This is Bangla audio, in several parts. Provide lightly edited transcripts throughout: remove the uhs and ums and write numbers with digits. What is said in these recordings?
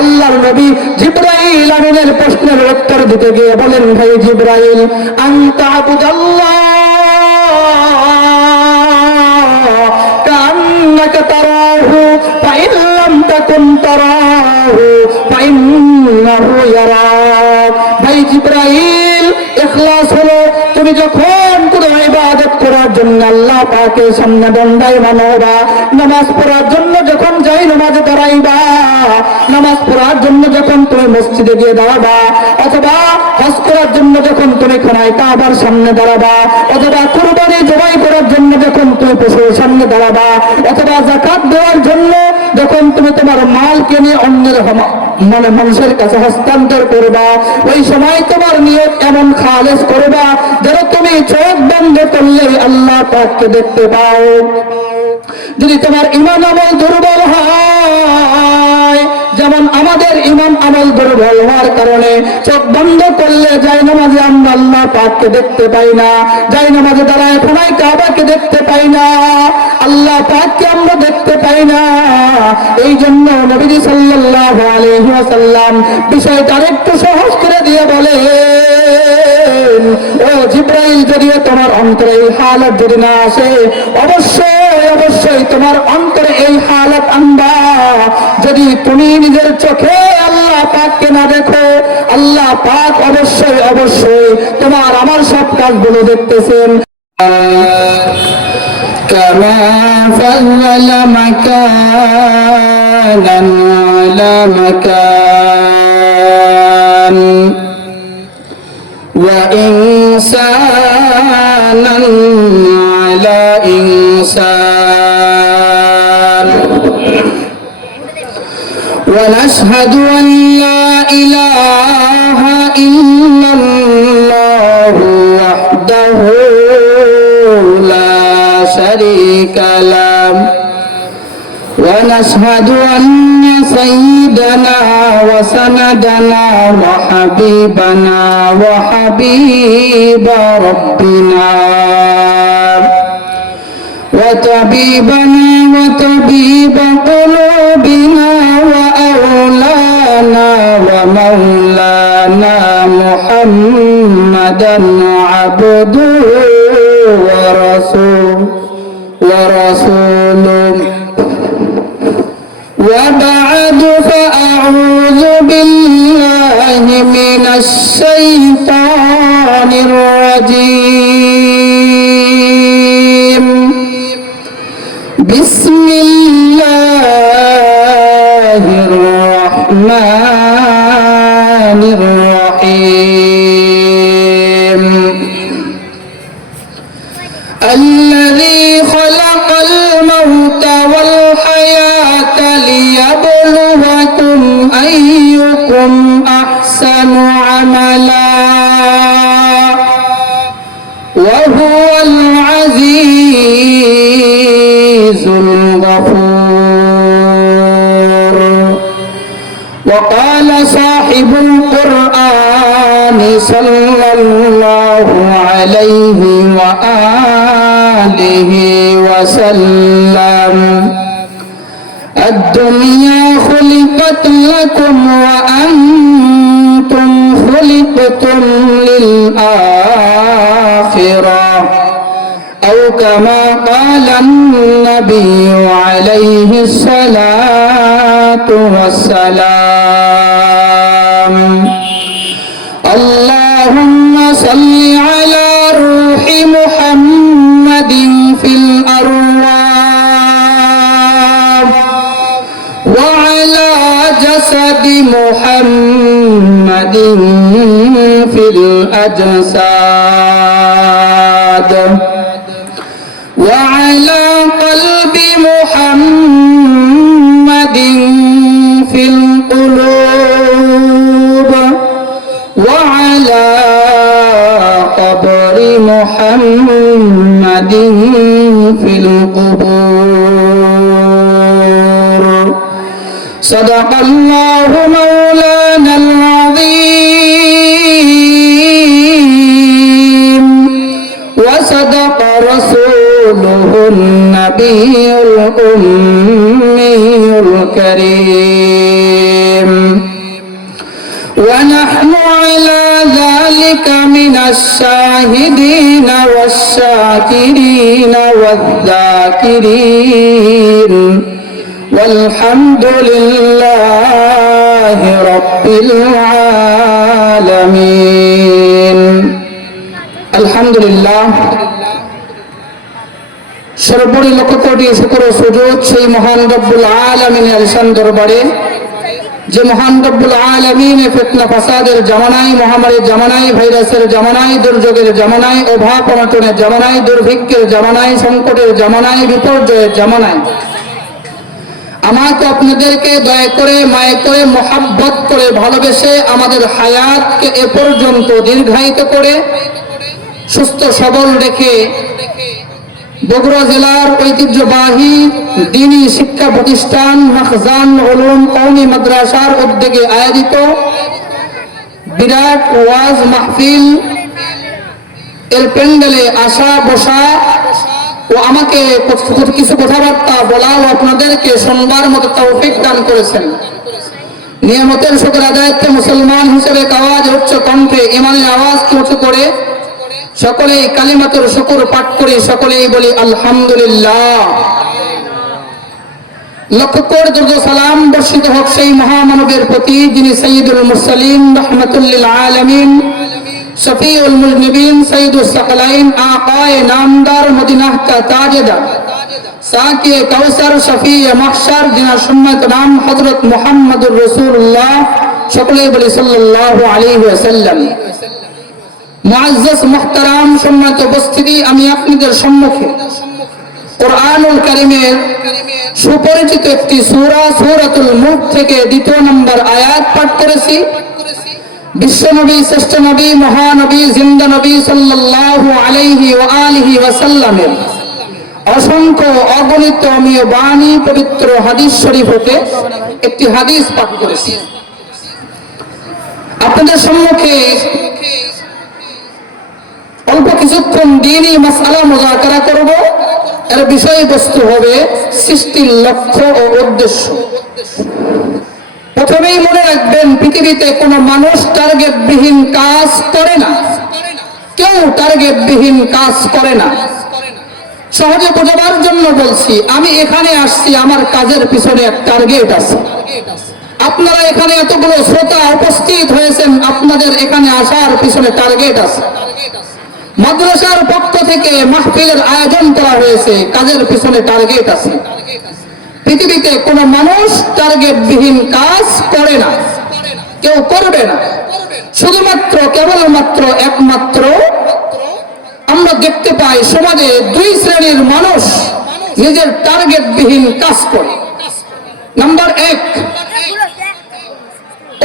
আল্লাহর নবী জিবরাইল আমিনের প্রশ্নের উত্তর দিতে গিয়ে বলেন, ভাই জিবরাইল, আনতা আবুদাল্লাহ কান্নাকা তারাহু ফাইন লাম তাকুন তারাহু ফাইন্নাহু ইয়ারাক। ভাই জিবরাইল, ইখলাস হলো তুমি যখন কোনো ইবাদত করার জন্য আল্লাহ পাকের সামনে দণ্ডায়মান হবা, নামাজ পড়ার জন্য যখন যাই নামাজে দাঁড়াইবা, নামাজ পড়ার জন্য যখন তুমি মসজিদে গিয়ে দাঁড়াবা, অথবা হজ করার জন্য যখন তুমি খানায় কাবার সামনে দাঁড়াবা, অথবা কুরবানি জবাই করার জন্য যখন তুমি পশুর সামনে দাঁড়াবা, অথবা যাকাত দেওয়ার জন্য যখন তুমি তোমার মালকে নিয়ে অন্যের মানে মানুষের কাছে হস্তান্তর করবা, ওই সময় তোমার নিয়ত এমন খালেস করবা যেন তুমি চোখ বন্ধ করলে আল্লাহ পাককে দেখতে পাও। যদি তোমার ঈমান আমল দুর্বল হয়, যেমন আমাদের ঈমান আমল দুর্বল হওয়ার কারণে চোখ বন্ধ করলে জায়নামাজে আমরা আল্লাহ পাককে দেখতে পাই না, জায়নামাজে দাঁড়ায় খানায় কাবাকে দেখতে পাই না, আল্লাহ পাককে আমরা দেখতে পাই না। এই জন্য নবীজি সাল্লাল্লাহু আলাইহি ওয়াসাল্লাম বিষয়টা একটু সহজ করে দিয়ে বলে, ও জিবরাইল, যদিও তোমার অন্তরে এই হালত যদি না আসে, অবশ্যই তোমার অন্তরে এই হালত আনবা। যদি তুমি নিজের চোখে আল্লাহ পাককে না দেখো, আল্লাহ পাক অবশ্যই তোমার আমার সব কাজগুলো দেখতেছেন। كما فضل مكانا على مكان وإنسانا على إنسان ونشهد أن لا إله إلا الله وحده لا شريك له ونشهد أن سيدنا وسندنا وحبيبنا وحبيب ربنا وطبيبنا وطبيب قلوبنا وأولانا ومولانا محمدا عبده ورسوله وبعد فأعوذ بالله من الشيطان الرجيم. بسم الله الرحمن الرحيم. الذي خلق الموت والحياة ليبلوكم أيكم أحسن عملا وهو العزيز الغفور. وقال صاحب القرآن صلى الله عليه وآله وسلم: الدنيا خلقت لكم وأنتم خلقتم للآخرة، أو كما قال النبي عليه الصلاة والسلام. اللهم صل على روح محمد في الأرواح وعلى جسد محمد في الأجساد وعلى قلب محمد في القلوب وعلى قبر محمد في القبور. صدق الله مولانا العظيم وصدق رسوله النبي الأمي الكريم. ونحن على ذلك من الشاهدين والشاكرين والذاكرين والحمد لله رب العالمين الحمد لله সর্বোপরি লক্ষ্য কোটি শুকর ও সুজুদ সেই মহান রব্বুল আলামিনের আলিশান দরবারে যে মহান রব্বুল আলামিন ফিতনা ফাসাদের জামানায়, মহামারীর জামানায়, ভাইরাসের জামানায়, দুর্যোগের জামানায়, অভাব অনটনের জামানায়, দুর্ভিক্ষের জামানায়, সংকটের জামানায়, বিপর্যয়ের জামানায় আমাকে আপনাদেরকে দয়া করে, মায়া করে, মহাব্বত করে, ভালোবেসে আমাদের হায়াতকে এ পর্যন্ত দীর্ঘায়িত করে সুস্থ সবল রেখে বগুড়া জেলার ঐতিহ্যবাহী দ্বীনি শিক্ষা প্রতিষ্ঠান মাখজান উলুম কওমি মাদ্রাসার উদ্যোগে আয়োজিত বিরাট ওয়াজ মাহফিল এর প্যান্ডেলে আসা বসা ও আমাকে কিছু কথাবার্তা বলা ও আপনাদেরকে শুনবার মতো তৌফিক দান করেছেন। নিয়ামতের শুকর আদায়তে মুসলমান হিসেবে আওয়াজ উচ্চ কণ্ঠে ইমানের আওয়াজকে উঁচু করে সকলেই কালিমাতুর শুকর পাঠ করে সকলেই বলি আলহামদুলিল্লাহ। লক্ষ কোটি দরুদ সালাম বর্ষিত হোক সেই মহামানবের প্রতি যিনি সাইয়্যিদুল মুরসালিন রাহমাতুল আলামিন শফিউল মুজনিবিন সাইয়্যিদুস সাকলাইন আকায়ে নামদার মদিনাহ কা তাজদার সাকিয়ে কাউসার শফিয়ে মাহশার যিনার সুন্নাত নাম হযরত মুহাম্মদুর রাসূলুল্লাহ সকলেই বলি সাল্লাল্লাহু আলাইহি ওয়াসাল্লাম। মুআজ্জাজ মুহতারাম সম্মানিত উপস্থিতি, আমি আপনাদের সম্মুখে কোরআনুল কারীমের সুপরিচিত একটি সূরা সূরাতুল মুলক থেকে 2 নম্বর আয়াত পাঠ করেছি। বিশ্বনবী, শ্রেষ্ঠ নবী, মহানবী, জিন্দা নবী সাল্লাল্লাহু আলাইহি ওয়া আলিহি ওয়াসাল্লামের অসংখ্য অগণিত অমীয় বাণী পবিত্র হাদিস শরীফ হতে একটি হাদিস পাঠ করেছি। আপনাদের সম্মুখে অল্প কিছুক্ষণ দ্বীনি মাসআলা মুযাকারা করব। এর বিষয়বস্তু হবে সৃষ্টির লক্ষ্য ও উদ্দেশ্য। প্রথমেই মনে রাখবেন, পৃথিবীতে কোনো মানুষ টার্গেটবিহীন কাজ করে না, কেউ টার্গেটবিহীন কাজ করে না। সহজে বোঝাবার জন্য বলছি, আমি এখানে আসছি, আমার কাজের পিছনে এক টার্গেট আছে। আপনারা এখানে এতগুলো শ্রোতা উপস্থিত হয়েছেন, আপনাদের এখানে আসার পিছনে টার্গেট আছে। মাদ্রাসার পক্ষ থেকে মাহফিলের আয়োজন করা হয়েছে, কাজের পিছনে টার্গেট আছে। পৃথিবীতে কোনো মানুষ টার্গেটবিহীন কাজ করে না, কেউ করবে না। শুধুমাত্র কেবলমাত্র একমাত্র আমরা দেখতে পাই সমাজে 2 শ্রেণীর মানুষ নিজের টার্গেটবিহীন কাজ করে। নাম্বার 1,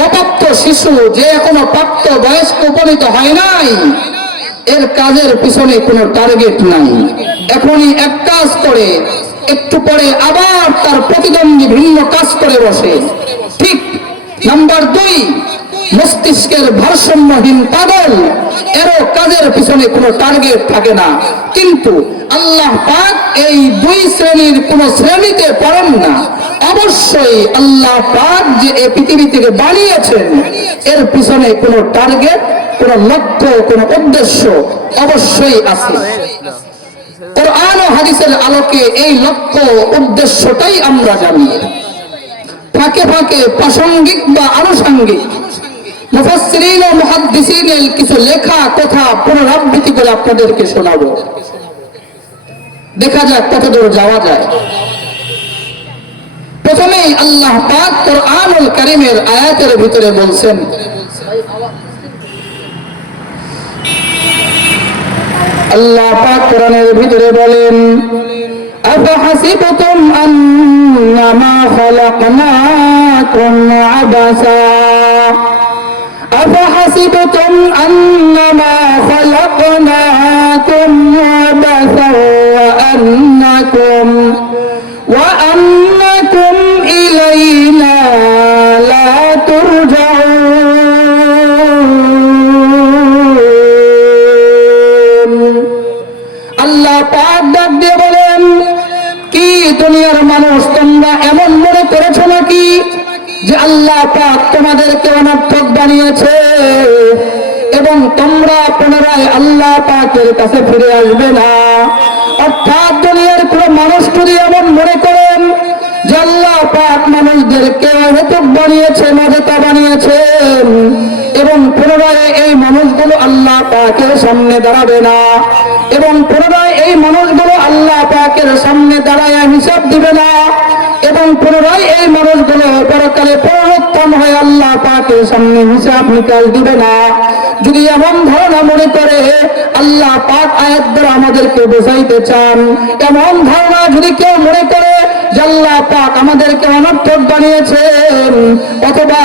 অপ্রাপ্ত শিশু, যে এখনো প্রাপ্ত বয়স্ক উপনীত হয় নাই, এর কাজের পিছনে কোনো টার্গেট নাই। এখনই এক কাজ করে, একটু পরে আবার তার প্রতিদ্বন্দ্বী ভিন্ন কাজ করে বসে। ঠিক। নাম্বার 2, মস্তিষ্কের ভারসাম্যহীন পাগল, এরও কাজের পিছনে কোনো টার্গেট থাকে না। কিন্তু আল্লাহ পাক এই 2 শ্রেণীর কোন শ্রেণীতে পড়েন না। অবশ্যই আল্লাহ পাক যে এই পৃথিবী থেকে বানিয়েছেন, এর পিছনে কোনো টার্গেট, কোনো লক্ষ্য, কোনো উদ্দেশ্য অবশ্যই আছে। কোরআন ও হাদিসের আলোকে এই লক্ষ্য উদ্দেশ্যটাই আমরা জানি। ফাঁকে ফাঁকে প্রাসঙ্গিক বা আনুষঙ্গিক মুফাসসিরিন ও মুহাদ্দিসিনের কিছু লেখা কথা পুনরাবৃত্তি করে আপনাদেরকে শোনাবো। দেখা যাক কতদূর যাওয়া যায়। প্রথমেই আল্লাহ পাক কোরআনুল কারীমের আয়াতের ভিতরে বলছেন, আল্লাহ পাক কোরআনের ভিতরে বলেন, আফাহাসিবতুম আন্নামা খালাকনাকুম আবাসা আফাহাসিবতুম আন্নামা খালাকনাকুম আবাসা ওয়া আন্নাকুম ইলাইনা লা তুরজাউন। আল্লাহ পাক ডাক দিয়ে বলেন, কি দুনিয়ার মানুষ, তোমরা এমন মনে করেছো নাকি যে আল্লাহ পাক তোমাদেরকে অনর্থক বানিয়েছে এবং তোমরা পুনরায় আল্লাহ পাকের কাছে ফিরে আসবে না। অর্থাৎ দুনিয়ার কোন মানুষ যদি এমন মনে করেন যে আল্লাহ পাক মানুষদেরকে অহেতুক বানিয়েছে, অযথা বানিয়েছেন এবং পুনরায় এই মানুষগুলো আল্লাহ পাকের সামনে দাঁড়াবে না এবং পুনরায় এই মানুষগুলো আল্লাহ পাকের সামনে দাঁড়ায় হিসাব দিবে না এবং পুনরায় এই মানুষগুলো পরকালে পুনরুত্থান হয়ে আল্লাহ পাকের সামনে হিসাব নিকাশ দিবে না, যদি এমন ধারণা মনে করে আল্লাহ পাক আয়াত দ্বারা আমাদেরকে বোঝাইতে চান, এমন ধারণা যদি কেউ মনে করে যে আল্লাহ পাক আমাদেরকে অনর্থক বানিয়েছেন অথবা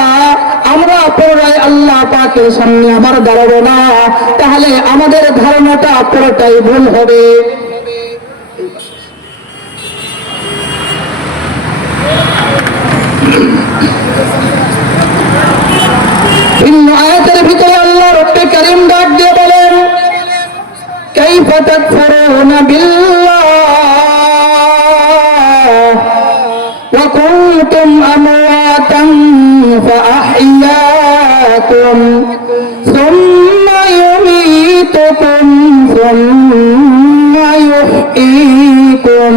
আমরা পুনরায় আল্লাহ পাকের সামনে আবার দাঁড়াবো না, তাহলে আমাদের ধারণাটা পুরোটাই ভুল হবে। ভিন্ন আয়াতের ভিতরে আল্লাহ রব্বে কারীম ডাক দিয়ে বলেন, কাইফা তাকফুরুনা বিল্লাহ ওয়া কুনতুম আমওয়াতান ফাআহইয়াকুম সুম্মা ইউমীতুকুম সুম্মা ইউহয়ীকুম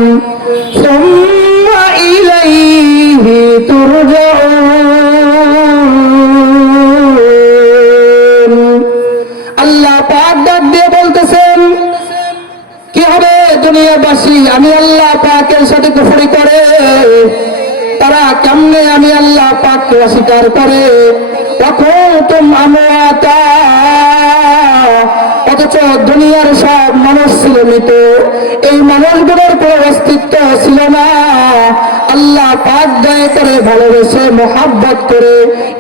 সুম্মা ইলাইহি তুরজাউন। আল্লাহ পাক ডাক দিয়ে বলতেছেন, কি হবে দুনিয়াবাসী আমি আল্লাহ পাকের সাথে কুফরি করে, তারা কেমনে আমি আল্লাহ পাককে অস্বীকার করে, কুনতুম আমওয়াতা অথচ দুনিয়ার সব মানুষ ছিল মৃত, এই মানুষগুলোর কোনো অস্তিত্ব ছিল না। আল্লাহ পাক দয়া করে ভালোবেসে মোহাব্বত করে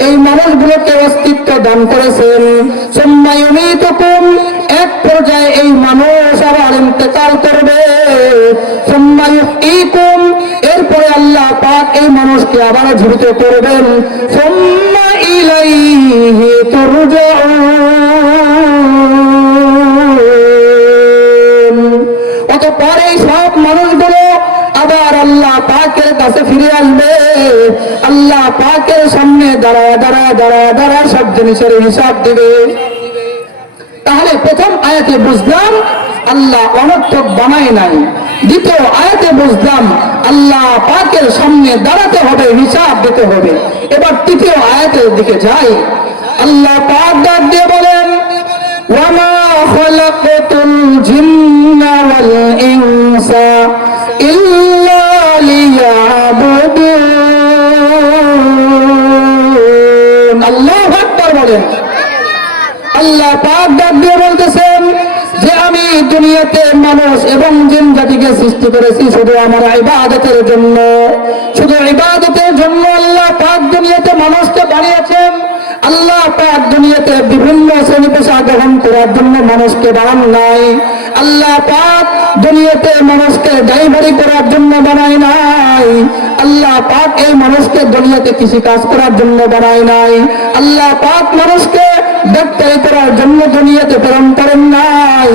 এই মানুষগুলোকে অস্তিত্ব দান করেছেন। সুম্মা ইউমীতুকুম, এক পর্যায়ে এই মানুষ আবার ইন্তেকাল করবে। সুম্মা ইউহয়ীকুম, এরপরে আল্লাহ পাক এই মানুষকে আবার জীবিত করবেন। সুম্মা ইলাইহি তুরজাউন, অতঃপর এই সব মানুষগুলো আবার আল্লাহ পাকের কাছে ফিরে আসবে, আল্লাহ পাকের সামনে দাঁড়ায় দাঁড়ায় দাঁড়ায় দাঁড়ায় সব জিনিসের হিসাব দিবে। তাহলে প্রথম আয়াতে বুঝলাম আল্লাহ অনর্থক বানায় নাই, দ্বিতীয় আয়াতে বুঝলাম আল্লাহ পাকের সামনে দাঁড়াতে হবে, হিসাব দিতে হবে। এবার তৃতীয় আয়াতের দিকে যাই। আল্লাহ পাক ডাক দিয়ে বলেন, ওয়ামা খালাকাতুল জিন্না ওয়াল ইনসা ইল্লা লিয়াবুদুন। আল্লাহু আকবার বলেন। আল্লাহ পাক ডাক দিয়ে বলতেছেন যে আমি দুনিয়াতে মানুষ এবং জিন জাতিকে সৃষ্টি করেছি শুধু আমার ইবাদতের জন্য, শুধু ইবাদতের জন্য আল্লাহ পাক দুনিয়াতে মানুষকে বানিয়েছেন। আল্লাহ পাক দুনিয়াতে বিভিন্ন শ্রেণী পেশা গ্রহণ করার জন্য মানুষকে বানান নাই। আল্লাহ পাক দুনিয়াতে মানুষকে ড্রাইভারি করার জন্য বানায় নাই। আল্লাহ পাক এই মানুষকে দুনিয়াতে কৃষি কাজ করার জন্য বানায় নাই। আল্লাহ পাক মানুষকে ডাক্তারি করার জন্য দুনিয়াতে প্রেরণ করেন নাই।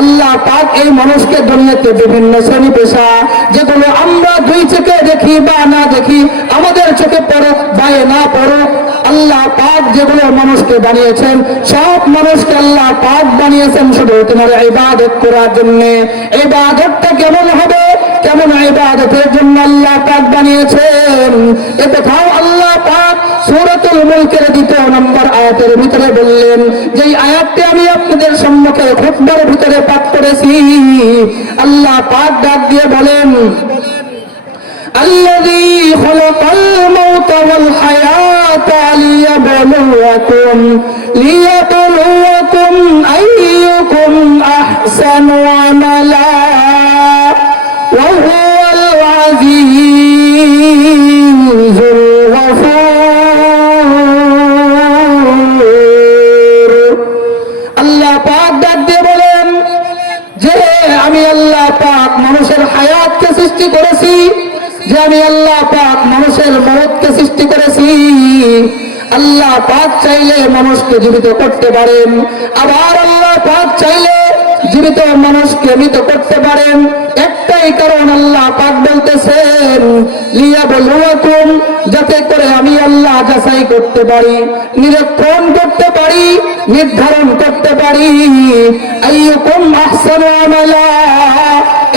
আল্লাহ পাক এই মানুষকে দুনিয়াতে বিভিন্ন শ্রেণী পেশা যেগুলো আমরা দুই চোখে দেখি বা না দেখি, আমাদের চোখে পড়ুক বা না পড়ুক, আল্লাহ পাক যেগুলো মানুষকে বানিয়েছেন সব মানুষকে আল্লাহ পাক বানিয়েছেন শুধু তোমার ইবাদত করার জন্য। ইবাদতটা কেমন হবে, কেমন ইবাদতের জন্য আল্লাহ পাক বানিয়েছেন, এ কথাও আল্লাহ পাক সূরাতুল মুলকের 2 নম্বর আয়াতের ভিতরে বললেন। যেই আয়াতটি আমি আপনাদের সম্মুখে খুতবার ভিতরে পাঠ করেছি, আল্লাহ পাক ডাক দিয়ে বলেন, الذي خلق الموت والحياة ليبلوكم أيكم أحسن عملا وهو العزيز الغفور। আল্লাহ পাক ডাক দিয়ে বলেন যে আমি আল্লাহ পাক মানুষের হায়াতকে সৃষ্টি করেছি, যে আমি আল্লাহ পাক মানুষের মওতকে সৃষ্টি করেছি। আল্লাহ পাক চাইলে মানুষকে জীবিত করতে পারেন, আবার আল্লাহ পাক চাইলে জীবিত মানুষকে মৃত করতে পারেন একটাই কারণ, আল্লাহ পাক বলতেছেন লিয়াবলুয়াকুম, যাতে করে আমি আল্লাহ যাচাই করতে পারি, নিরীক্ষণ করতে পারি, নির্ধারণ করতে পারি আইয়ুকুম আহসানু আমালা,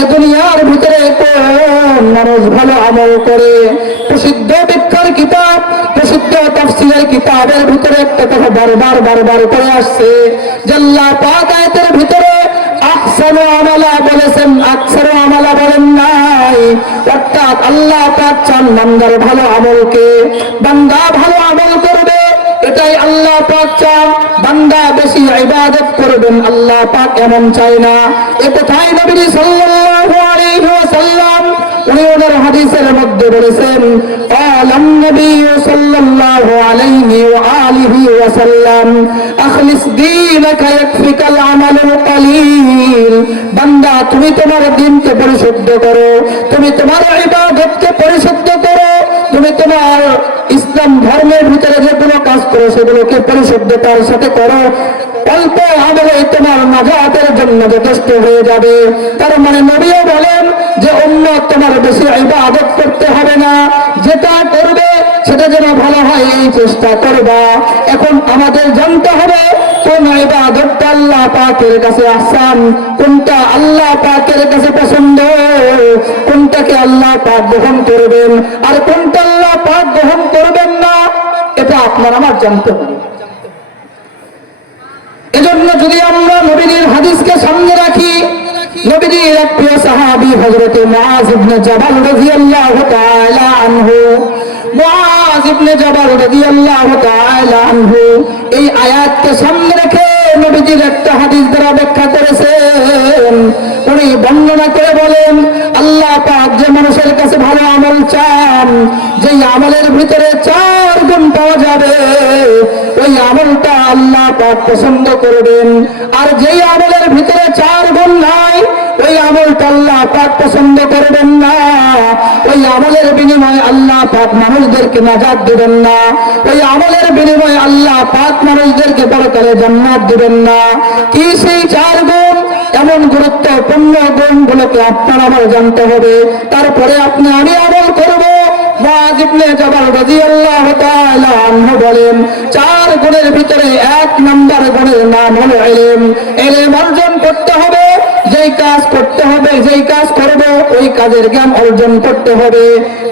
এ দুনিয়ার ভিতরে কোন মানুষ ভালো আমল করে। প্রসিদ্ধ ব্যাখ্যার কিতাব, প্রসিদ্ধ তাফসীরের কিতাবের ভিতরে একটা কথা বারবার করে আসছে যে আল্লাহ পাক আয়াতের ভিতরে আহসানু আমালা বলেছেন, আকসারু আমালা বলেন নাই। অর্থাৎ আল্লাহ পাক চান বান্দার ভালো আমলকে, বান্দা ভালো আমল করবে এটাই আল্লাহ পাক চান। বান্দা বেশি ইবাদত করবেন আল্লাহ পাক এমন চায় না। এ কথাই নবী সাল্লাল্লাহু আলাইহি ওয়াসাল্লাম উনি ওনার হাদিসের মধ্যে বলেছেন, ক্বালান নবী সাল্লাল্লাহু আলাইহি ওয়া আলিহি ওয়াসাল্লাম আখলিস দীনাকা ইয়াকফিকাল আমালুল কলিল, বান্দা তুমি তোমার দ্বীনকে পরিশুদ্ধ করো, তুমি তোমার ইবাদতকে পরিশুদ্ধ করো, তুমি তোমার ইসলাম ধর্মের ভিতরে যে কোনো কাজ করো সেগুলোকে পরিশুদ্ধতার সাথে করো, অল্প আমলে তোমার নাজাতের জন্য যথেষ্ট হয়ে যাবে। তার মানে নবীও বলেন যে উম্মত তোমার বেশি ইবাদত করতে হবে না, যেটা করবে সেটা যেন ভালো হয় এই চেষ্টা করবা। এখন আমাদের জানতে হবে কোন ইবাদতটা আল্লাহ পাকের কাছে আহসান, কোনটা আল্লাহ পাকের কাছে পছন্দ, কোনটাকে আল্লাহ পাক গ্রহণ করবেন আর কোনটা আল্লাহ পাক গ্রহণ করবেন না, এটা আপনার আমার জানতে হবে। এজন্য যদি আমরা নবীর হাদিসকে সামনে রাখি, নবীর এক প্রিয় সাহাবী হযরত মুআয ইবনে জাবাল রাদিয়াল্লাহু তাআলা আনহু, মুআয ইবনে জাবাল রাদিয়াল্লাহু তাআলা আনহু এই আয়াতকে সামনে রেখে নবীজির একটা হাদিস দ্বারা ব্যাখ্যা করেছেন। উনি বর্ণনা করে বলেন, আল্লাহ পাক যে মানুষের কাছে ভালো আমল চান, যেই আমলের ভিতরে 4 গুণ পাওয়া যাবে ওই আমলটা আল্লাহ পাক পছন্দ করবেন। আর যেই আমলের ভিতরে 4 গুণ নাই ওই আমলটা আল্লাহ পাক পছন্দ করবেন না। ওই আমলের বিনিময়ে আল্লাহ পাক মানুষদেরকে নাজাত দিবেন না, ওই আমলের বিনিময়ে আল্লাহ পাক মানুষদেরকে পরকালে জান্নাত দিবেন না। কি সেই 4 গুণ? এমন গুরুত্বপূর্ণ গুণগুলোকে আপনার আমার জানতে হবে, তারপরে আপনি আমি আমল করব। মুআয ইবনে জাবাল রাদিয়াল্লাহু তাআলা আনহু বলেন, 4 গুণের ভিতরে 1 নম্বর গুণের নাম হলো ইলম। ইলম অর্জন করতে হবে, যেই কাজ করতে হবে, যেই কাজ করব ওই কাজের জ্ঞান অর্জন করতে হবে।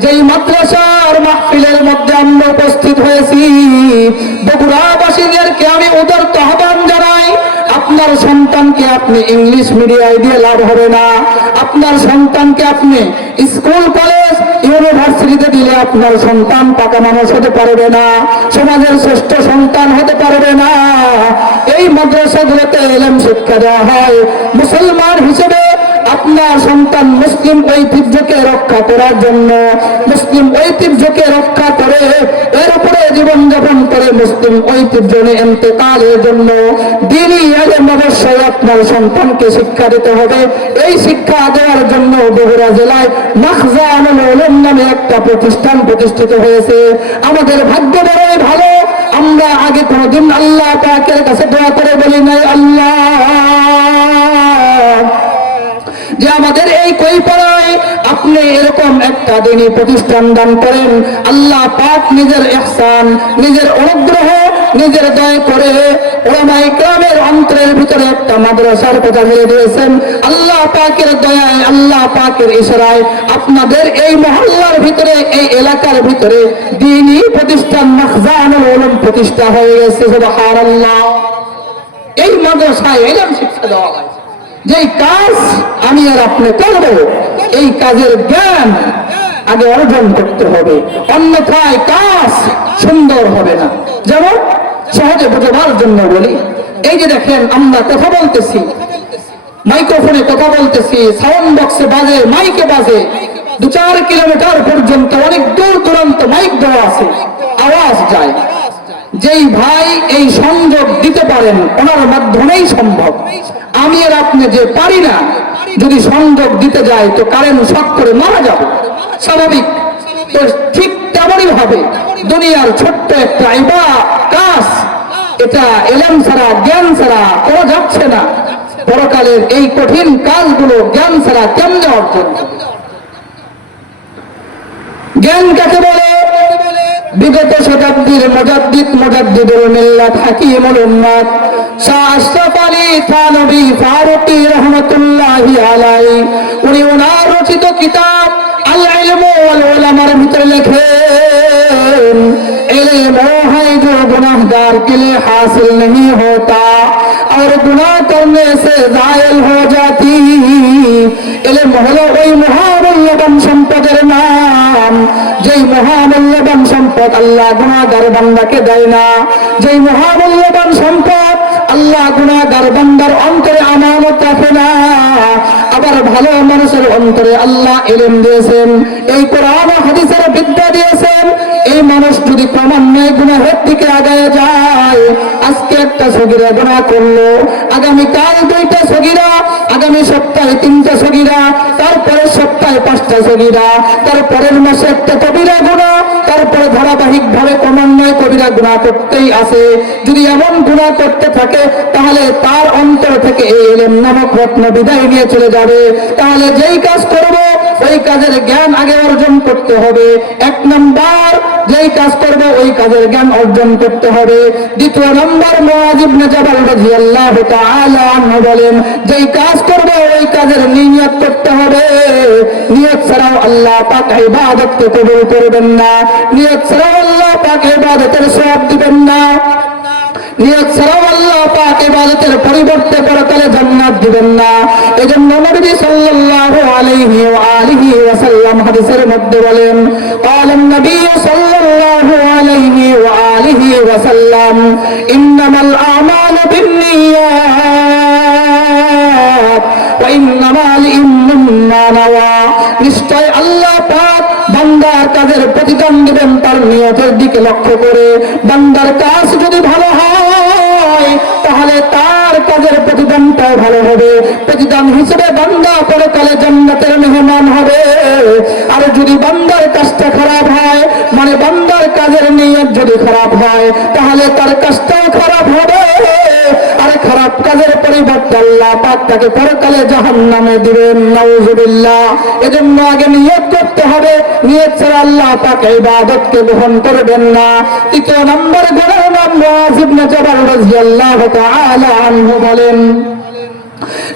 যেই মাদ্রাসার মাহফিলের মধ্যে আমরা উপস্থিত হয়েছি, বগুড়াবাসীদেরকে আমি উদারত আহ্বান জানাই, আপনার সন্তানকে আপনি ইংলিশ মিডিয়ায় দিয়ে লাভ হবে না। আপনার সন্তানকে আপনি স্কুল কলেজ ইউনিভার্সিটিতে দিলে আপনার সন্তান পাকা মানুষ হতে পারবে না, সমাজের শ্রেষ্ঠ সন্তান হতে পারবে না। এই মাদ্রাসাগুলোতে ইলম শিক্ষা দেওয়া হয়। মুসলমান হিসেবে আপনার সন্তান মুসলিম ঐতিহ্যকে রক্ষা করার জন্য, মুসলিম ঐতিহ্যকে রক্ষা করে এর উপরে জীবনযাপন করে মুসলিম ঐতিহ্য নিয়ে ইন্তেকালের জন্য দ্বীনি ইলম অবশ্যই আপনার সন্তানকে শিক্ষা দিতে হবে। এই শিক্ষা দেওয়ার জন্য বগুড়া জেলায় মাখজানুল উলুম নামে একটা প্রতিষ্ঠান প্রতিষ্ঠিত হয়েছে। আমাদের ভাগ্য বড়ই ভালো, আমরা আগে কোনোদিন আল্লাহ পাকের কাছে দোয়া করে বলি নাই আল্লাহ যে আমাদের এই কৈপাড়ায় আপনি এরকম একটা দ্বীনি প্রতিষ্ঠান দান করেন। আল্লাহ পাক নিজের ইহসান, নিজের অনুগ্রহ, নিজের দয়া করে উলামায়ে কেরামের অন্তরের ভিতরে একটা মাদ্রাসার কথা বলে দিয়েছেন। আল্লাহ পাকের দয়ায়, আল্লাহ পাকের ইশারায় আপনাদের এই মহল্লার ভিতরে, এই এলাকার ভিতরে দ্বীনি প্রতিষ্ঠান মাখজানুল উলুম প্রতিষ্ঠা হয়ে গেছে। সুবহানাল্লাহ। এই মাদ্রাসায় ইলম শিক্ষা দেওয়া হয়। যেই কাজ আমি আর আপনি করব এই কাজের জ্ঞান আগে অর্জন করতে হবে, অন্যথায় কাজ সুন্দর হবে না। যেমন সহজে বোঝাবার জন্য বলি, এই যে দেখেন আমরা কথা বলতেছি, মাইক্রোফোনে কথা বলতেছি, সাউন্ড বক্সে বাজে, মাইকে বাজে, 2-4 কিলোমিটার পর্যন্ত অনেক দূর দূরান্ত মাইক দেওয়া আছে, আওয়াজ যায়। যেই ভাই এই সংযোগ দিতে পারেন ওনার মাধ্যমেই সম্ভব। আমি আর আপনি যে পারি না, যদি সংযোগ দিতে যায় তো কারেন্ট শক করে মারা যাবে, স্বাভাবিক। তো ঠিক তেমনই ভাবে দুনিয়ার ছোট্ট একটা কাজ, এটা ইলম ছাড়া, জ্ঞান ছাড়া করা যাচ্ছে না। পরকালের এই কঠিন কাজগুলো জ্ঞান ছাড়া কেমনে অর্জন করবে? জ্ঞান কাকে বলে? বিগত শতাব্দীর মুজাদ্দিদুল মিল্লাত হাকিমুল উম্মাত শাহ আশরাফ আলী থানভী ফারুকী রাহমাতুল্লাহি আলাইহি উনি ওনার রচিত কিতাব আল ইলমু ওয়াল উলামার ভিতরে লেখেন, इल्म है जो गुनाहगार के लिए हासिल नहीं होता और गुनाह करने से जायल हो जाती। इल्म হলো ওই মহামূল্যবান সম্পদের নাম, যেই মহামূল্যবান সম্পদ আল্লাহ গুনাহগার বান্দাকে দেয় না। যেই মহামূল্যবান সম্পদ আল্লাহ গুনাহগার বান্দার অন্তরে আমানত রাখে না। আবার ভালো মানুষের অন্তরে আল্লাহ ইলম দিয়েছেন, এই কোরআন ও হাদিসের বিদ্যা দিয়েছেন। এই মানুষ যদি ক্রমান্বয়ে গুনাহের দিকে আগায় যায়, আজকে একটা সগীরা গুনাহ করলো, আগামীকাল 2টা সগীরা, আগামী সপ্তাহে 3টা সগীরা, তারপরে সপ্তাহে 5টা সগীরা, তারপরের মাসে একটা কবিরা গুনাহ, তারপরে ধারাবাহিক ভাবে ক্রমান্বয়ে কবিরা গুনাহ করতেই আছে। যদি এমন গুনাহ করতে থাকে তাহলে তার অন্তর থেকে এই ইলম নামক রত্ন বিদায় নিয়ে চলে যাবে। তাহলে যেই কাজ করব ওই কাজের জ্ঞান আগে অর্জন করতে হবে। 1 নাম্বার, যেই কাজ করব ওই কাজের জ্ঞান অর্জন করতে হবে। 2 নাম্বার, মুআয ইবনে জাবাল রাদিয়াল্লাহু তাআলা আনহু বলেন, যেই কাজ করব ওই কাজের নিয়ত করতে হবে। নিয়ত ছাড়াও আল্লাহ পাক ইবাদতকে কবুল করবেন না। নিয়ত ছাড়াও আল্লাহ পাক ইবাদতের সওয়াব দিবেন না। নিয়ত ছাড়াও আল্লাহ পাক ইবাদতের পরিবর্তে পরকালে জান্নাত দিবেন না। এজন্য নবী সাল্লাল্লাহু আলাইহি ওয়া আলিহি ওয়াসাল্লাম হাদিসের মধ্যে বলেন, قال النبي صلى الله عليه وآله وسلم إنما الأعمال بالنيات وإنما لامرئ ما نوى। নিশ্চয় আল্লাহ পাক বান্দার কাজের প্রতিদান দিবেন তার নিয়তের দিকে লক্ষ্য করে। বান্দার কাজ যদি ভালো হয় তাহলে তার কাজের প্রতিদানটাও ভালো হবে। প্রতিদান হিসেবে বান্দা পরকালে জান্নাতের মেহমান হবে। আর যদি বান্দার কাজটা খারাপ হয়, মানে বান্দার কাজের নিয়ত যদি খারাপ হয়, তাহলে তার কাজটাও খারাপ হবে। আর খারাপ কাজের পরিবর্তে আল্লাহ পাক তাকে পরকালে জাহান্নামে দিবেন, নাউযুবিল্লাহ। এজন্য আগে নিয়ত করতে হবে, নিয়ত ছাড়া আল্লাহ পাক ইবাদতকে গ্রহণ করবেন না। 3 নম্বর গুনাহ নাম মুআয ইবনে জাবাল রাদিয়াল্লাহু তাআলা আনহু বলেন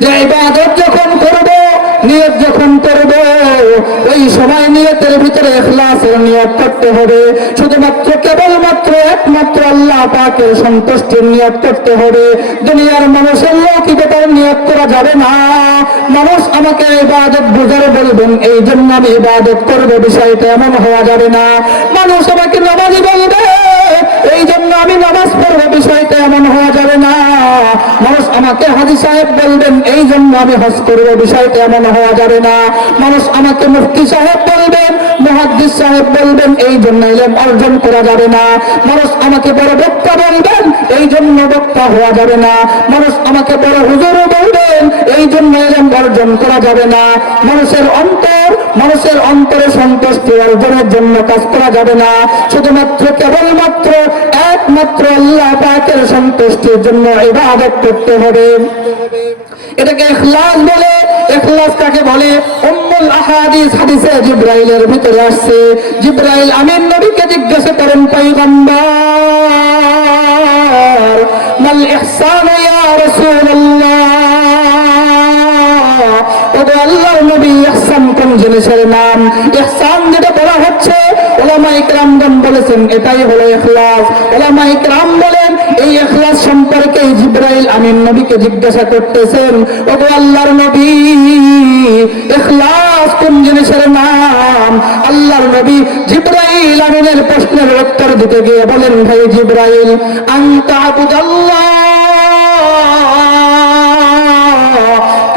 যে ইবাদত যখন করব, নিয়ত যখন করব, ওই সময় নিয়তের ভিতরে ইখলাসের নিয়ত করতে হবে। শুধুমাত্র কেবলমাত্র একমাত্র আল্লাহ পাকের সন্তুষ্টির নিয়ত করতে হবে। দুনিয়ার মানুষের লৌকিকতার নিয়ত করা যাবে না। মানুষ আমাকে ইবাদত বুঝার বলবেন, এই জন্য আমি ইবাদত করব, বিষয়টা এমন হওয়া যাবে না। মানুষ আমাকে নামাজি বলবে, এই জন্য আমি নামাজ পড়ব, বিষয়টা এমন হওয়া যাবে না। মানুষ আমাকে হাজী সাহেব বলবেন, এই জন্য আমি হজ করব, বিষয়টা এমন হওয়া যাবে না। মানুষ আমাকে মুফতি সাহেব বলবেন, মুহাদ্দিস সাহেব বলবেন, এই জন্য ইলম অর্জন করা যাবে না। মানুষ আমাকে বড় বক্তা বলবেন, এই জন্য বক্তা হওয়া যাবে না। মানুষ আমাকে বড় হুজুর বলবেন, এই জন্য ইলম অর্জন করা যাবে না। মানুষের অন্তরে সন্তুষ্টি অর্জনের জন্য কাজ করা যাবে না। শুধুমাত্র কেবলমাত্র একমাত্র আল্লাহ পাকের সন্তুষ্টির জন্য ইবাদত করতে হবে। এটাকে ইখলাস বলে। ইখলাস কাকে বলে? উম্মুল আহাদিস হাদিসে জিবরাইলের ভিতরে আসছে, জিবরাইল আমিন নবীকে জিজ্ঞাসা করেন, পয়গম্বর মাল ইহসান ইয়া রাসূলুল্লাহ, ওগো আল্লাহর নবী, ইহসান কোন জিনিসের নাম? ইহসান যেটা বলা হচ্ছে, উলামায়ে কেরামগণ বলেছেন এটাই হলো ইখলাস। উলামায়ে কেরাম বলেন এই ইখলাস সম্পর্কে জিবরাইল আমিন নবীকে জিজ্ঞাসা করতেছেন, ওগো আল্লাহর নবী, ইখলাস কোন জিনিসের নাম? আল্লাহর নবী জিবরাইল আমিনের প্রশ্নের উত্তর দিতে গিয়ে বলেন, ভাই জিবরাইল, আনতা আবুদাল্লাহ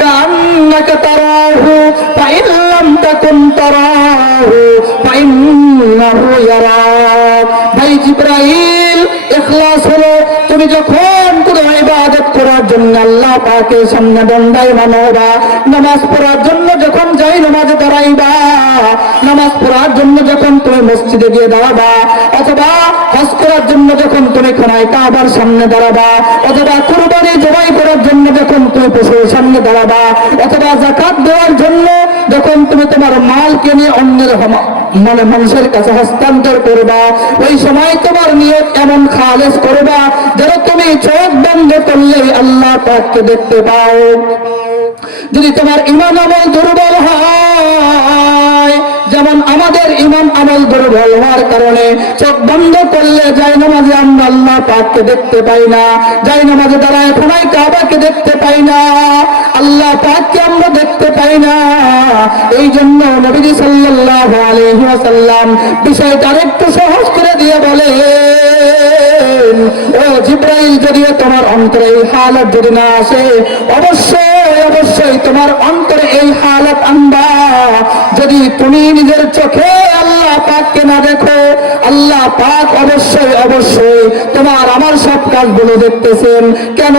কান্নাকা তারাহু ফাইন লাম তাকুন তারাহু ফাইন্নাহু ইয়ারাক। ভাই জিবরাইল, ইখলাস হলো তুমি যখন কোনো ইবাদত করার জন্য আল্লাহ পাকের সামনে দণ্ডায়মান হবা, নামাজ পড়ার জন্য যখন যাই নামাজে দাঁড়াইবা, নামাজ পড়ার জন্য যখন তুমি মসজিদে গিয়ে দাঁড়াবা, অথবা হজ করার জন্য যখন তুমি খানায় কাবার সামনে দাঁড়াবা, অথবা কুরবানি জবাই করার জন্য যখন তুমি পশুর সামনে দাঁড়াবা, অথবা যাকাত দেওয়ার জন্য যখন তুমি তোমার মালকে নিয়ে অন্যের মানে মানুষের কাছে হস্তান্তর করবা, ওই সময় তোমার নিয়ত এমন খালেস করবা যেন তুমি চোখ বন্ধ করলেই আল্লাহ পাককে দেখতে পাও। যদি তোমার ঈমান আমল দুর্বল হয়, যেমন আমাদের ঈমান আমল দুর্বল হওয়ার কারণে চোখ বন্ধ করলে যায় নামাজে আমরা আল্লাহ পাককে দেখতে পাই না, যায় নামাজে দাঁড়ায় খানায় কাবাকে দেখতে পাই না, আল্লাহ পাককে আমরা দেখতে পাই না। এই জন্য নবী সাল্লাল্লাহু আলাইহি ওয়াসাল্লাম বিষয়টা একটু সহজ করে দিয়ে বলে, ও জিবরাইল, যদিও তোমার অন্তরে এই হালত যদি না আসে, অবশ্যই অবশ্যই তোমার অন্তরে এই হালত আনবা। যদি তুমি নিজের চোখে আল্লাহ পাককে না দেখো, আল্লাহ পাক অবশ্যই অবশ্যই তোমার আমার সব কাজগুলো দেখতেছেন। কেন?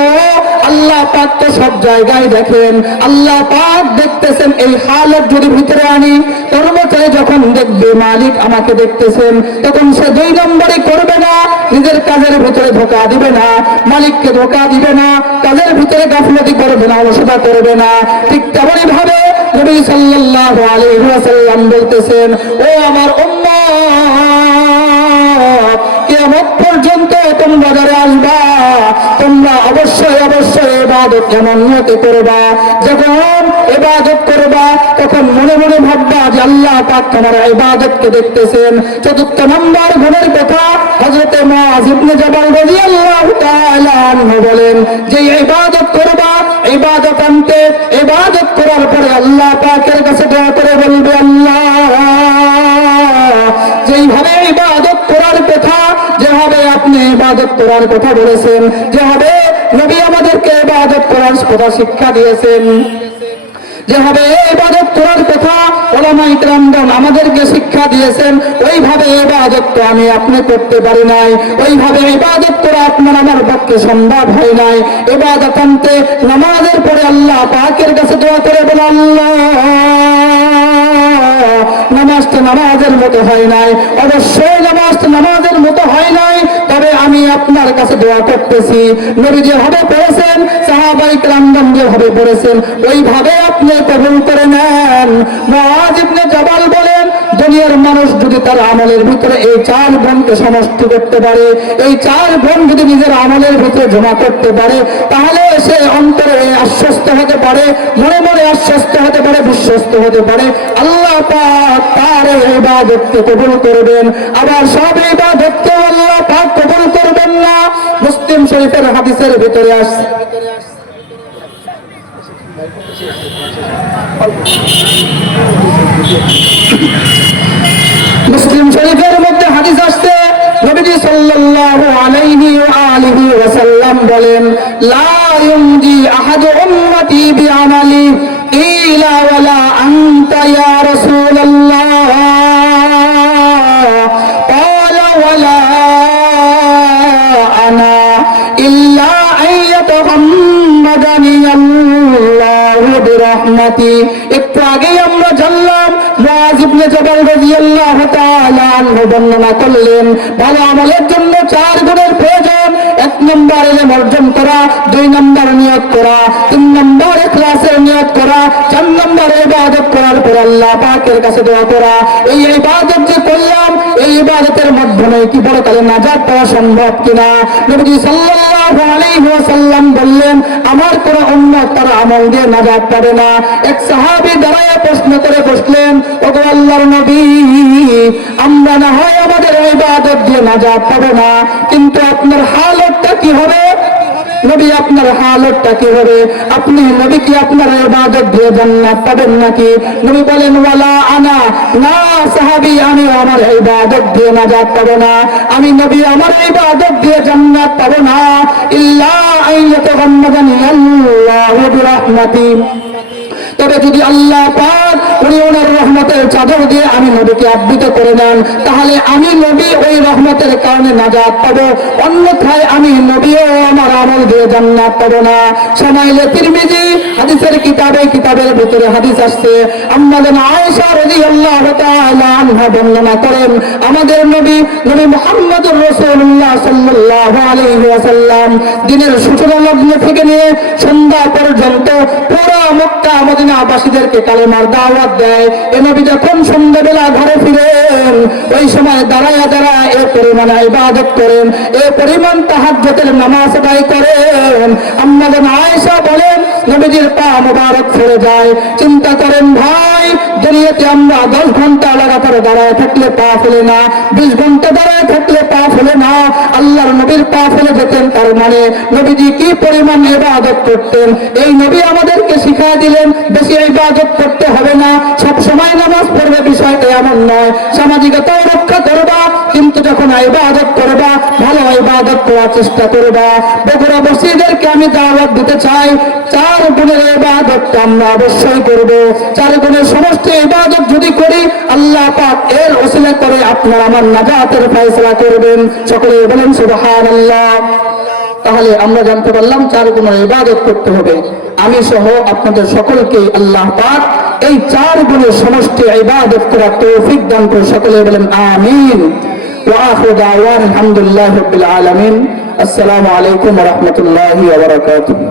আল্লাহ পাক তো সব জায়গায় দেখেন, আল্লাহ পাক দেখতেছেন। এই হালত যদি ভিতরে আনি, কর্মচারী যখন দেখবে মালিক আমাকে দেখতেছেন, তখন সে 2 নম্বরই করবে না, নিজের কাজের ভিতরে ধোঁকা দিবে না, মালিককে ধোঁকা দিবে না, কাজের ভিতরে গাফলতি করবে না, অলসতা করবে না। ঠিক তেমনই ভাবে নবী সাল্লাল্লাহু আলাইহি ওয়াসাল্লাম বলতেছেন, ও আমার উম্মত, কিয়ামত পর্যন্ত তোমরা বাজারে আসবা, তোমরা অবশ্যই অবশ্যই ইবাদত এমন নিয়তে করবা, যখন ইবাদত করবা তখন মনে মনে ভাববা যে আল্লাহ পাক তোমার ইবাদতকে দেখতেছেন। 4 নম্বর গুণের কথা হযরতে মুআয ইবনে জাবাল রাদিয়াল্লাহু তাআলা আনহু বলেন যে ইবাদত করবা, ইবাদত আনতে ইবাদত করার পরে আল্লাহ পাকের কাছে দোয়া করে বলবে, আল্লাহ, যেইভাবে ইবাদত করার কথা, যেভাবে আপনি ইবাদত করার কথা বলেছেন, যেভাবে নবী আমাদেরকে ইবাদত করার কথা শিক্ষা দিয়েছেন, যেভাবে ইবাদত করার কথা উলামায়ে কিরামগণ আমাদেরকে শিক্ষা দিয়েছেন, ওইভাবে ইবাদত তো আমি আপনি করতে পারি নাই, ওইভাবে ইবাদত করা আপনার আমার পক্ষে সম্ভব হয় নাই। ইবাদত আনতে নামাজের পরে আল্লাহ পাকের কাছে দোয়া করে বলে, আল্লাহ, নামাজটা নামাজের মতো হয় নাই, অবশ্যই নামাজটা নামাজের মতো হয় নাই, তবে আমি আপনার কাছে দোয়া করতেছি, নবী যেভাবে পড়েছেন, সাহাবায়ে কিরামগণ যেভাবে পড়েছেন, ওইভাবে আপনি কবুল করে নেন। মুআয ইবনে জাবাল বলেন, দুনিয়ার মানুষ যদি তার আমলের ভিতরে এই 4 গুণকে সমষ্টি করতে পারে, এই 4 গুণ যদি নিজের আমলের ভিতরে জমা করতে পারে, তাহলে সে অন্তরে আশ্বস্ত হতে পারে, মনে মনে আশ্বস্ত হতে পারে, বিশ্বস্ত হতে পারে, আল্লাহ পাক তার ইবাদতকে কবুল করবেন। আবার সব ইবাদতকে আল্লাহ পাক কবুল করবেন না। মুসলিম শরীফের হাদিসের ভিতরে আসছে, মুসলিম শরীফের মধ্যে হাদিস আসছে, নবীজি সাল্লাল্লাহু আলাইহি ওয়া আলিহি ওয়াসাল্লাম বলেন, লা ইউনজি আহাদু উম্মতি বিআমালি ইলা ওয়ালা আনতা ইয়া রাসূলুল্লাহ, ক্বালা ওয়ালা আনা ইল্লা আইয়াতাহাম্মাদানি আল্লাহু বিরহমাতি। একটু আগেই আমরা জানলাম মুআয ইবনে জাবাল রাদিয়াল্লাহু তাআলা আনহু বর্ণনা করলেন, ভালো আমলের জন্য 4 গুণের প্রয়োজন। 1 নম্বর ইলম অর্জন করা, 2 নম্বর নিয়ত করা, 3 নম্বর ইখলাসের নিয়ত করা, 4 নম্বর ইবাদত করার পর আল্লাহ পাকের কাছে দোয়া করা। এই ইবাদত যে করলাম, এই ইবাদতের মাধ্যমে কি পরকালে নাজাত পাওয়া সম্ভব কিনা? নবী সাল্লাল্লাহু আলাইহি ওয়াসাল্লাম বললেন, আমার কোন উম্মত তার আমল দিয়ে নাজাত পাবে না। এক সাহাবী দাঁড়ায় প্রশ্ন করে বসলেন, ওগো আল্লাহর নবী, আমরা না হয় আমাদের ইবাদত দিয়ে নাজাত পাবো না, কিন্তু আপনার হালতটা কি হবে? নবী, আপনার হালতটা কি হবে? আপনি নবী কি আপনার ইবাদত দিয়ে জান্নাত পাবেন নাকি? নবী বলেন, ওয়ালা আনা, না সাহাবী, আমি আমার ইবাদত দিয়ে নাজাত পাবো না, আমি নবী আমার ইবাদত দিয়ে জান্নাত পাবো না, ইল্লা আইয়াতাগাম্মাদানি আল্লাহু বিরহমাতি। তবে যদি আল্লাহ পাক উনি ওনার রহমতের চাদর দিয়ে আমি নবীকে আবৃত করে নেন, তাহলে আমি নবী ওই রহমতের কারণে নাজাত পাবো, অন্যথায় আমি নবীও আমার আমল দিয়ে জান্নাত পাবো না। শামাইলে তিরমিজি হাদিসের কিতাবের ভিতরে হাদিস আসছে, আমাদের আয়েশা রাদিয়াল্লাহু তাআলা আনহা বর্ণনা করেন, আমাদের নবী মুহাম্মদুর রাসূলুল্লাহ সাল্লাল্লাহু আলাইহি ওয়াসাল্লাম দিনের সূচনা লগ্ন থেকে নিয়ে সন্ধ্যা পর্যন্ত পুরো মক্কা মদিনাবাসীদেরকে কালেমার দাওয়াত দেয়। এ নবী যখন সন্ধ্যাবেলা ঘরে ফিরেন, ওই সময় দাঁড়ায় এ পরিমাণ ইবাদত করেন, এ পরিমাণ তাহাজ্জুদের নামাজ আদায় করেন। আমাদের আয়েশা বলেন, নবীজির পা মোবারক ফেলে যায়। চিন্তা করেন ভাই, দুনিয়াতে আমরা 10 ঘন্টা লাগাতার দাঁড়ায় থাকলে পা ফেলে না, 20 ঘন্টা দাঁড়ায় থাকলে পা ফেলে না, আল্লাহর নবীর পা ফেলে যেতেন। তার মানে নবীজি কি পরিমাণ ইবাদত করতেন। এই নবী আমাদেরকে শিখিয়ে দিলেন বেশি ইবাদত করতে হবে না, সব সময় নামাজ পড়বে, বিষয়টা এমন নয়। সামাজিকতাও রক্ষা করবা, কিন্তু যখন ইবাদত করবা ভালো ইবাদত করার চেষ্টা করবা। বগুড়া মসজিদেরকে আমি দাওয়াত দিতে চাই, 4 গুণের ইবাদতটা আমরা অবশ্যই করব। 4 গুণের সমস্ত ইবাদত যদি করি, আল্লাহ পাক এর ওসিলা করে আপনার আমার নাজাতের ফয়সালা করবেন। সকলে বলেন সুবহানাল্লাহ। তাহলে আমরা জানতে পারলাম 4 গুণের ইবাদত করতে হবে। আমি সহ আপনাদের সকলকে আল্লাহ পাক এই 4 গুণের সমষ্টি ইবাদত করার তৌফিক দান করে। সকলে বলেন আমিন। ওয়া আখিরু দাওয়ানা আলহামদুলিল্লাহি রাব্বিল আলামিন। আসসালামু আলাইকুম ওয়া রাহমাতুল্লাহি ওয়া বারাকাতুহু।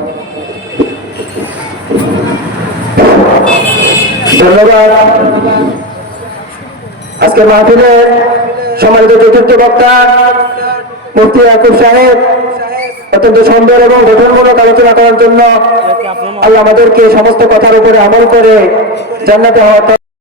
ধন্যবাদ। আজকে মাহফিলে সম্মানিত চতুর্থ বক্তা মুফতি ইয়াকুব সাহেব অত্যন্ত সুন্দর এবং গঠনমূলক আলোচনা করার জন্য আল্লাহ আমাদেরকে সমস্ত কথার উপরে আমল করে জান্নাতে হওয়ার